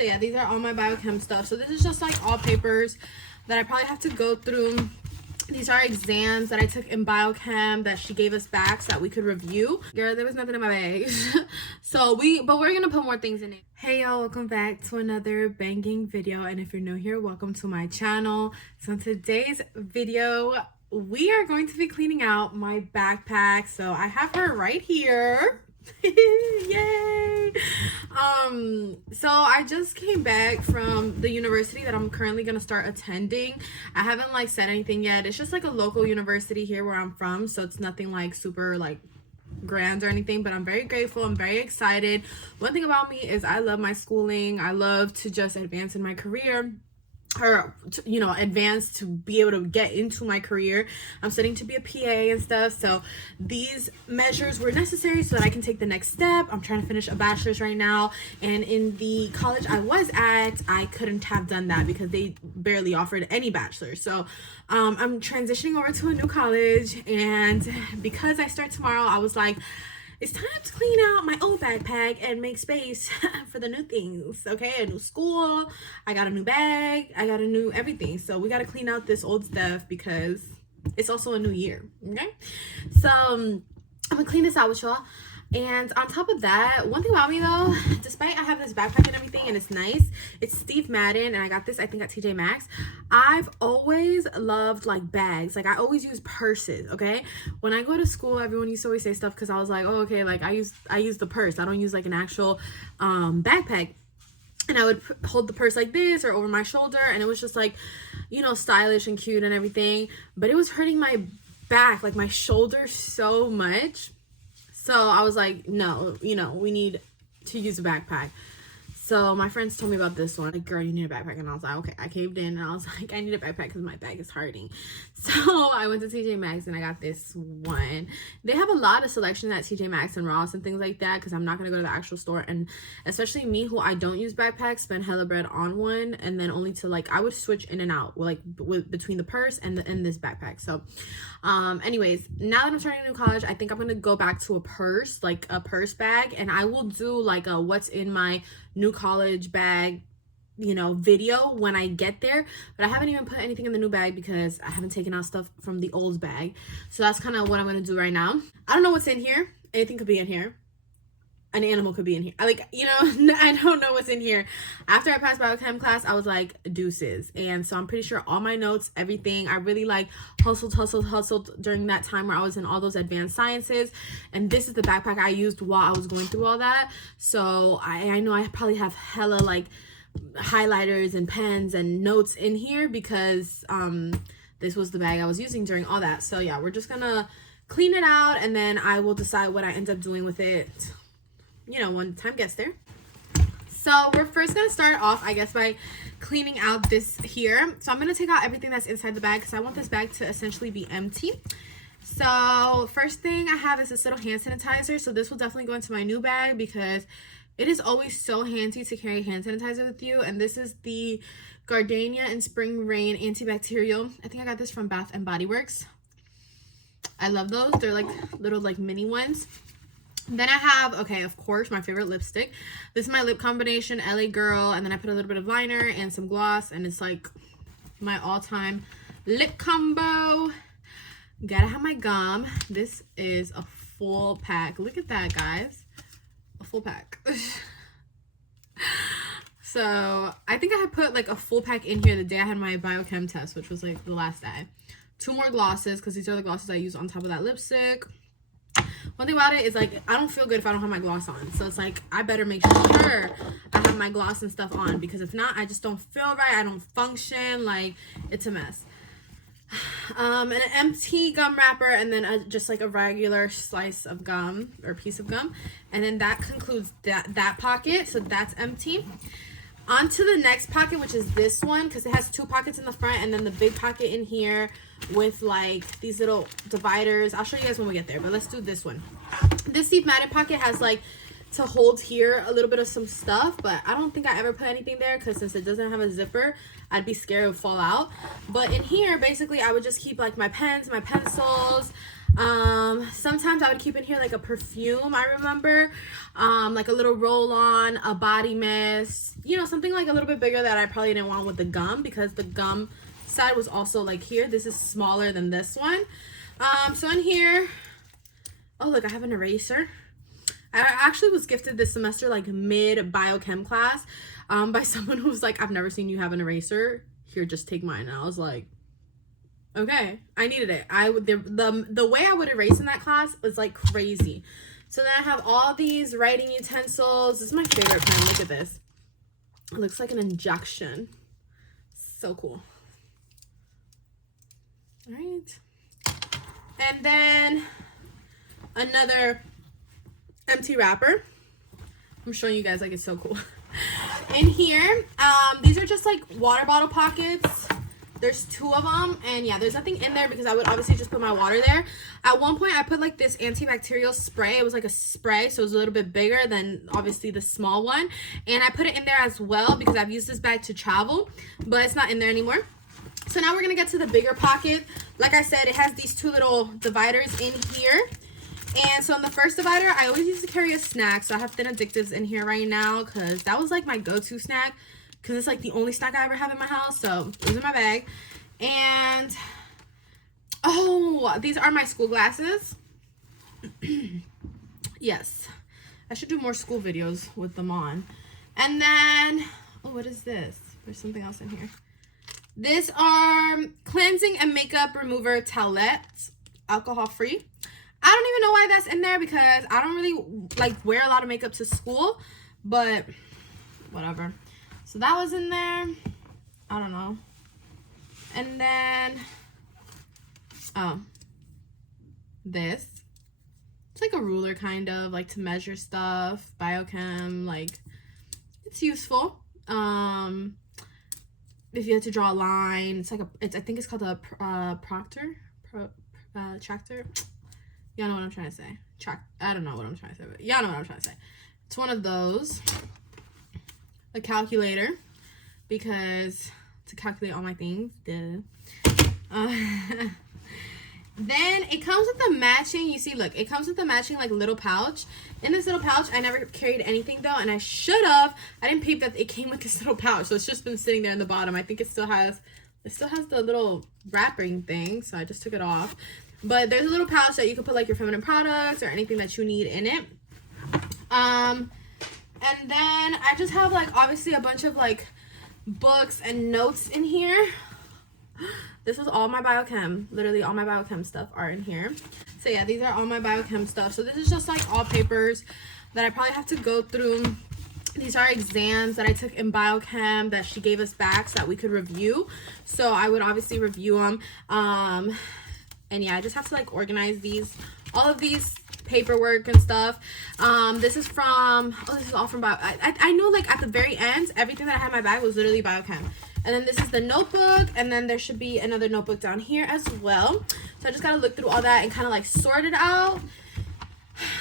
So yeah, these are all my biochem stuff. So this is just like all papers that I probably have to go through. These are exams that I took in biochem that she gave us back so that we could review. Girl, there was nothing in my bag. But we're gonna put more things in it. Hey y'all, welcome back to another banging video. And if you're new here, welcome to my channel. So in today's video, we are going to be cleaning out my backpack. So I have her right here. Yay! So I just came back from the university that I'm currently gonna start attending. I haven't like said anything yet. It's just like a local university here where I'm from, so it's nothing like super like grand or anything, but I'm very grateful. I'm very excited. One thing about me is I love my schooling. I love to just advance in my career, or to, advance to be able to get into my career. I'm studying to be a PA and stuff, so these measures were necessary so that I can take the next step. I'm trying to finish a bachelor's right now, and in the college I was at, I couldn't have done that because they barely offered any bachelor's. So I'm transitioning over to a new college, and because I start tomorrow, I was like, it's time to clean out my old backpack and make space for the new things, okay? A new school, I got a new bag, I got a new everything. So we got to clean out this old stuff because it's also a new year, okay? So I'm going to clean this out with y'all. And on top of that, one thing about me though, despite I have this backpack and everything and it's nice, it's Steve Madden, and I got this I think at TJ Maxx. I've always loved like bags. Like I always use purses, okay? When I go to school, everyone used to always say stuff because I was like, oh okay, like I use the purse. I don't use like an actual backpack. And I would hold the purse like this or over my shoulder, and it was just like, stylish and cute and everything. But it was hurting my back, like my shoulder so much. So I was like, no, we need to use a backpack. So my friends told me about this one. Like, girl, you need a backpack. And I was like, okay. I caved in and I was like, I need a backpack because my back is hurting. So I went to TJ Maxx and I got this one. They have a lot of selection at TJ Maxx and Ross and things like that because I'm not going to go to the actual store. And especially me, who I don't use backpacks, spend hella bread on one. And then only to like, I would switch in and out between the purse and this backpack. So anyways, now that I'm starting a new college, I think I'm going to go back to a purse, like a purse bag. And I will do like a what's in my new college bag video when I get there, but I haven't even put anything in the new bag because I haven't taken out stuff from the old bag. So that's kind of what I'm gonna do right now. I don't know what's in here. Anything could be in here. An animal could be in here. I don't know what's in here. After I passed biochem class, I was like, deuces. And so I'm pretty sure all my notes, everything, I really like hustled during that time where I was in all those advanced sciences. And this is the backpack I used while I was going through all that. So I know I probably have hella like highlighters and pens and notes in here because this was the bag I was using during all that. So yeah, we're just gonna clean it out and then I will decide what I end up doing with it, when time gets there. So we're first gonna start off, I guess, by cleaning out this here. So I'm gonna take out everything that's inside the bag because I want this bag to essentially be empty. So first thing I have is this little hand sanitizer. So this will definitely go into my new bag because it is always so handy to carry hand sanitizer with you. And this is the Gardenia and Spring Rain antibacterial. I think I got this from Bath and Body Works. I love those. They're like little like mini ones. Then I have, okay, of course, my favorite lipstick. This is my lip combination, LA Girl, and then I put a little bit of liner and some gloss, and it's like my all-time lip combo. Gotta have my gum. This is a full pack. Look at that, guys. A full pack. So I think I had put like a full pack in here the day I had my biochem test, which was like the last day. 2 more glosses, because these are the glosses I use on top of that lipstick. One thing about it is like I don't feel good if I don't have my gloss on, so it's like I better make sure I have my gloss and stuff on, because if not, I just don't feel right. I don't function. Like, it's a mess. And an empty gum wrapper, and then just like a regular slice of gum or piece of gum, and then that concludes that pocket. So that's empty. On to the next pocket, which is this one, because it has 2 pockets in the front and then the big pocket in here with like these little dividers. I'll show you guys when we get there, but let's do this one. This Steve Madden pocket has like to hold here a little bit of some stuff, but I don't think I ever put anything there because since it doesn't have a zipper, I'd be scared it would fall out. But in here, basically, I would just keep like my pens, my pencils, Sometimes I would keep in here like a perfume, I remember, like a little roll-on, a body mist, you know, something like a little bit bigger that I probably didn't want with the gum, because the gum side was also like here. This is smaller than this one. So in here, oh look, I have an eraser. I actually was gifted this semester like mid biochem class by someone who was like, I've never seen you have an eraser, here, just take mine. And I was like, okay, I needed it. The way I would erase in that class was like crazy. So then I have all these writing utensils. This is my favorite pen. Look at this. It looks like an injection. So cool. All right. And then another empty wrapper. I'm showing you guys, like, it's so cool. In here, these are just like water bottle pockets. There's 2 of them, and yeah, there's nothing in there because I would obviously just put my water there. At one point, I put like this antibacterial spray. It was like a spray, so it was a little bit bigger than obviously the small one. And I put it in there as well because I've used this bag to travel, but it's not in there anymore. So now we're gonna get to the bigger pocket. Like I said, it has these 2 little dividers in here. And so in the first divider, I always used to carry a snack. So I have Thin Addictives in here right now because that was like my go-to snack, because it's like the only snack I ever have in my house. So it was in my bag. And oh, these are my school glasses. Yes, I should do more school videos with them on. And then, oh, what is this? There's something else in here. These are cleansing and makeup remover towelettes, alcohol free. I don't even know why that's in there because I don't really like wear a lot of makeup to school, but whatever. So that was in there. I don't know. And then, oh, this. It's like a ruler kind of, like to measure stuff, biochem, like it's useful. If you had to draw a line, it's like I think it's called a tractor. Y'all know what I'm trying to say. I don't know what I'm trying to say, but y'all know what I'm trying to say. It's one of those. A calculator, because to calculate all my things. Duh. Then it comes with the matching, you see, look, it comes with the matching like little pouch. In this little pouch, I never carried anything though, and I should have. I didn't peep that it came with this little pouch, so it's just been sitting there in the bottom. I think it still has the little wrapping thing, so I just took it off. But there's a little pouch that you can put like your feminine products or anything that you need in it. And then I just have like obviously a bunch of like books and notes in here. This is all my biochem. Literally all my biochem stuff are in here. So yeah, these are all my biochem stuff. So this is just like all papers that I probably have to go through. These are exams that I took in biochem that she gave us back so that we could review. So I would obviously review them. And yeah, I just have to like organize these, all of these paperwork and stuff. This is from, oh, this is all from bio. I know like at the very end, everything that I had in my bag was literally biochem. And then this is the notebook, and then there should be another notebook down here as well. So I just gotta look through all that and kind of like sort it out.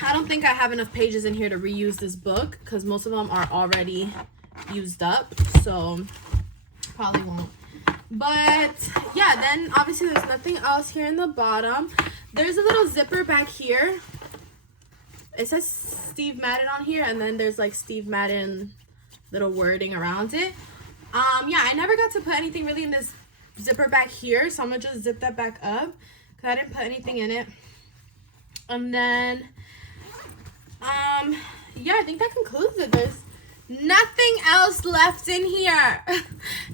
I don't think I have enough pages in here to reuse this book because most of them are already used up, so probably won't. But yeah, then obviously there's nothing else here in the bottom. There's a little zipper back here. It says Steve Madden on here, and then there's like Steve Madden little wording around it. Yeah, I never got to put anything really in this zipper back here, so I'm gonna just zip that back up because I didn't put anything in it. And then yeah, I think that concludes it. There's nothing else left in here.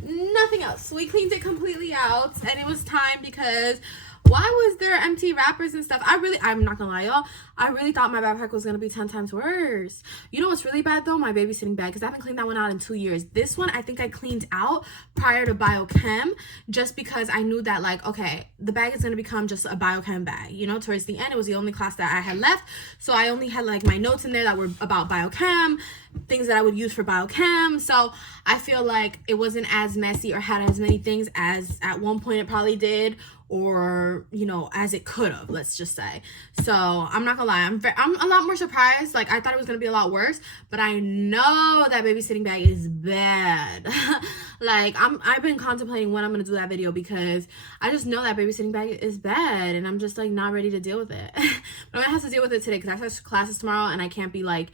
Nothing else. We cleaned it completely out, and it was time because why was there empty wrappers and stuff? I'm not gonna lie, y'all, I really thought my backpack was gonna be 10 times worse. You know what's really bad though? My babysitting bag, because I haven't cleaned that one out in 2 years. This one I think I cleaned out prior to biochem, just because I knew that like, okay, the bag is gonna become just a biochem bag, you know. Towards the end, it was the only class that I had left, so I only had like my notes in there that were about biochem, things that I would use for biochem. So I feel like it wasn't as messy or had as many things as at one point it probably did or, you know, as it could have, let's just say. So I'm not gonna lie, I'm a lot more surprised. Like, I thought it was gonna be a lot worse, but I know that babysitting bag is bad. Like, I've been contemplating when I'm gonna do that video, because I just know that babysitting bag is bad, and I'm just like not ready to deal with it. But I'm gonna have to deal with it today, because I have classes tomorrow, and I can't be like,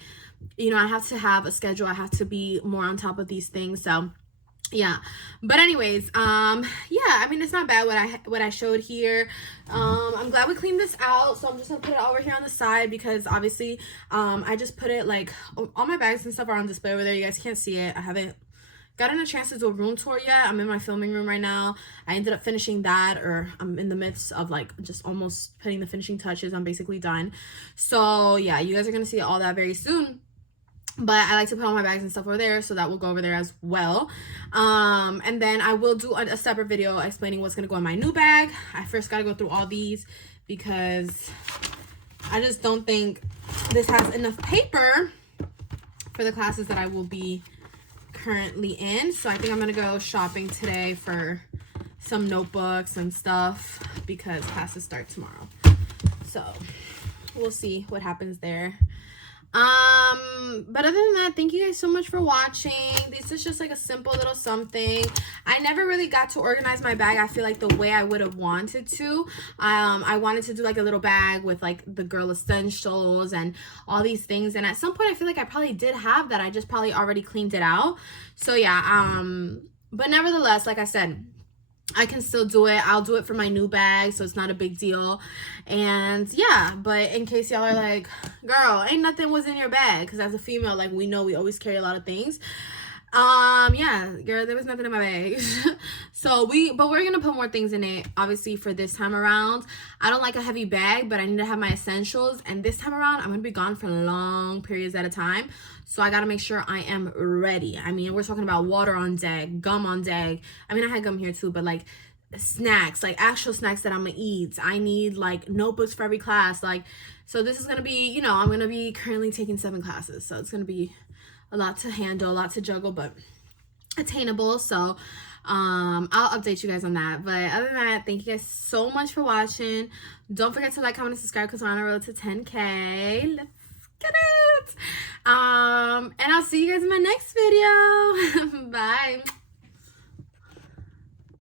you know, I have to have a schedule. I have to be more on top of these things. So yeah, but anyways, yeah, I mean, it's not bad what I showed here. I'm glad we cleaned this out, so I'm just gonna put it over here on the side, because obviously I just put it, like, all my bags and stuff are on display over there. You guys can't see it. I haven't gotten a chance to do a room tour yet. I'm in my filming room right now. I ended up finishing that, or I'm in the midst of, like, just almost putting the finishing touches. I'm basically done. So yeah, you guys are gonna see all that very soon. But I like to put all my bags and stuff over there, so that will go over there as well. And then I will do a separate video explaining what's gonna go in my new bag. I first gotta go through all these, because I just don't think this has enough paper for the classes that I will be currently in. So I think I'm gonna go shopping today for some notebooks and stuff, because classes start tomorrow. So we'll see what happens there. But other than that, thank you guys so much for watching. This is just like a simple little something. I never really got to organize my bag, I feel like, the way I would have wanted to. I wanted to do like a little bag with like the girl essentials and all these things, and at some point I feel like I probably did have that. I just probably already cleaned it out. So yeah, but nevertheless, like I said, I can still do it. I'll do it for my new bag, so it's not a big deal. And yeah, but in case y'all are like, girl, ain't nothing was in your bag, because as a female, like, we know we always carry a lot of things. Yeah, girl, there was nothing in my bag. But we're gonna put more things in it, obviously, for this time around. I don't like a heavy bag, but I need to have my essentials, and this time around I'm gonna be gone for long periods at a time, so I gotta make sure I am ready. I mean, we're talking about water on deck, gum on deck. I mean, I had gum here too, but like snacks, like actual snacks that I'm gonna eat. I need like notebooks for every class. Like, so this is gonna be, you know, I'm gonna be currently taking 7 classes, so it's gonna be a lot to handle, a lot to juggle, but attainable. So I'll update you guys on that. But other than that, thank you guys so much for watching. Don't forget to like, comment, and subscribe, because we're on the road to 10K. Let's get it. And I'll see you guys in my next video. Bye.